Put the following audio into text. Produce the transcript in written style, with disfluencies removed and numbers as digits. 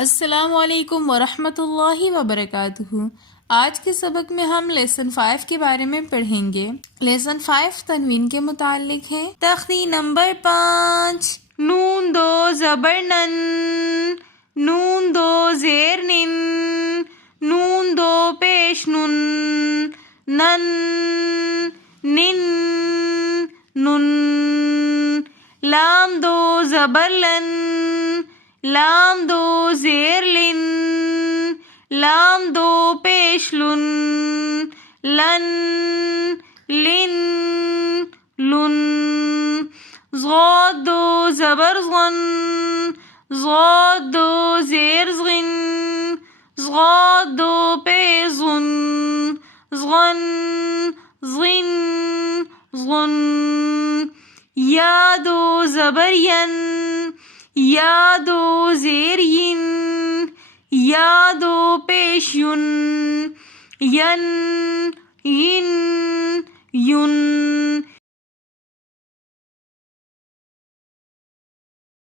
السلام علیکم ورحمۃ اللہ وبرکاتہ۔ آج کے سبق میں ہم لیسن 5 کے بارے میں پڑھیں گے۔ لیسن 5 تنوین کے متعلق ہے۔ تختی نمبر 5، نون دو زبر نن، نون دو زیر نن، نون دو پیش نن، نن نن نن، لام دو زبر لن، لام دو زیر لن، لام دو پیش لن، لن لن لن، ضاد دو زبر ضن، ضاد دو زیر ضن، ضاد دو پیش ضن، ضن ضن ضن، یا دو زبر ین، یا دو زیر ین، یا دو پیش یون، ین ین یون،